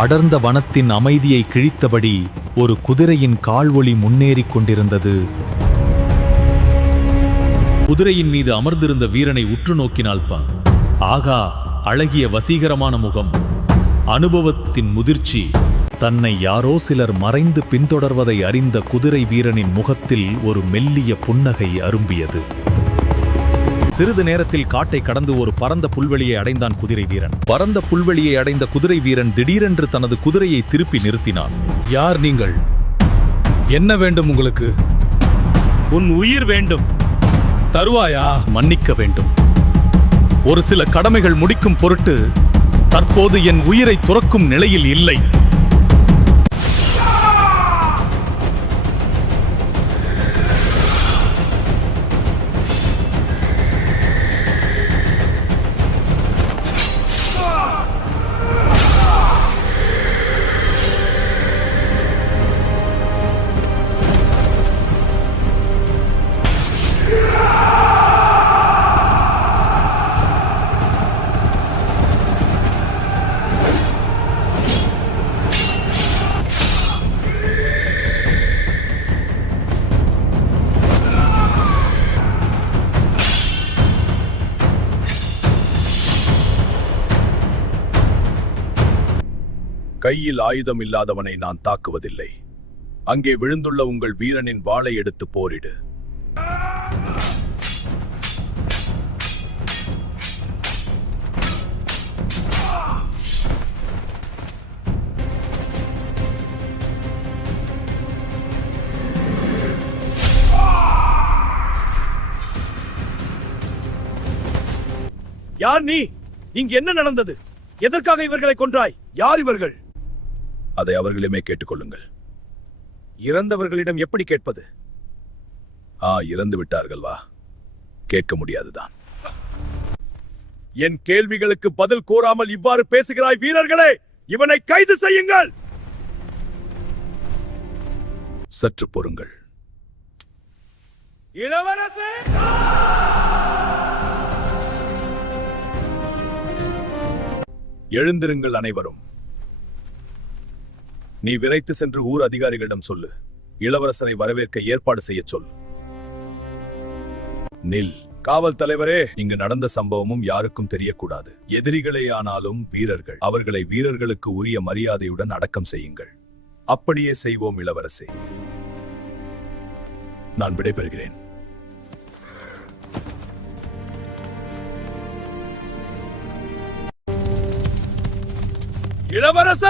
அடர்ந்த வனத்தின் அமைதியை கிழித்தபடி ஒரு குதிரையின் கால்வொளி முன்னேறிக் கொண்டிருந்தது. குதிரையின் மீது அமர்ந்திருந்த வீரனை உற்று நோக்கினாள்பா. ஆகா, அழகிய வசீகரமான முகம், அனுபவத்தின் முதிர்ச்சி. தன்னை யாரோ சிலர் மறைந்து பின்தொடர்வதை அறிந்த குதிரை வீரனின் முகத்தில் ஒரு மெல்லிய புன்னகை அரும்பியது. சிறிது நேரத்தில் காட்டை கடந்து ஒரு பரந்த புல்வெளியை அடைந்தான் குதிரை வீரன். பரந்த புல்வெளியை அடைந்த குதிரை வீரன் திடீரென்று தனது குதிரையை திருப்பி நிறுத்தினான். யார் நீங்கள்? என்ன வேண்டும் உங்களுக்கு? உன் உயிர் வேண்டும். தருவாயா? மன்னிக்க வேண்டும். ஒரு சில கடமைகள் முடிக்கும் பொருட்டு தற்போது என் உயிரை துறக்கும் நிலையில் இல்லை. கையில் ஆயுதம் இல்லாதவனை நான் தாக்குவதில்லை. அங்கே விழுந்துள்ள உங்கள் வீரனின் வாளை எடுத்து போரிடு. யார் நீ? இங்கு என்ன நடந்தது? எதற்காக இவர்களை கொன்றாய்? யார் இவர்கள்? அதை அவர்களிடமே கேட்டுக்கொள்ளுங்கள். இறந்தவர்களிடம் எப்படி கேட்பது? இறந்து விட்டார்கள், வா. கேட்க முடியாதுதான். என் கேள்விகளுக்கு பதில் கூறாமல் இவ்வாறு பேசுகிறாய் வீரர்களே! இவனை கைது செய்யுங்கள். சற்று பொறுங்கள். இளவரசே! எழுந்திருங்கள் அனைவரும். நீ விரைத்து சென்று ஊர் அதிகாரிகளிடம் சொல்லு. இளவரசரை வரவேற்க ஏற்பாடு செய்ய சொல். நில். காவல் தலைவரே, இங்கு நடந்த சம்பவமும் யாருக்கும் தெரியக்கூடாது. எதிரிகளே ஆனாலும் வீரர்கள். அவர்களை வீரர்களுக்கு உரிய மரியாதையுடன் அடக்கம் செய்யுங்கள். அப்படியே செய்வோம் இளவரசே. நான் விடைபெறுகிறேன். இளவரசர்